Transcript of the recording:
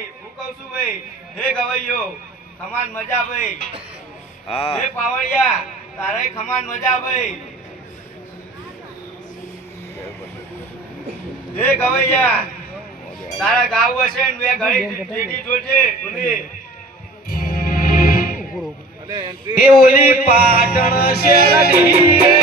ભાઈ હું કહું છું ભાઈ હે ગવૈયો ખમાન મજા ભાઈ હા હે પાવડિયા તારે ખમાન મજા ભાઈ હે ગવૈયા તારા ગાવ હશે ને બે ઘડી ટીટી જોજે ભૂલી એ ઓલી પાટણ શેરડી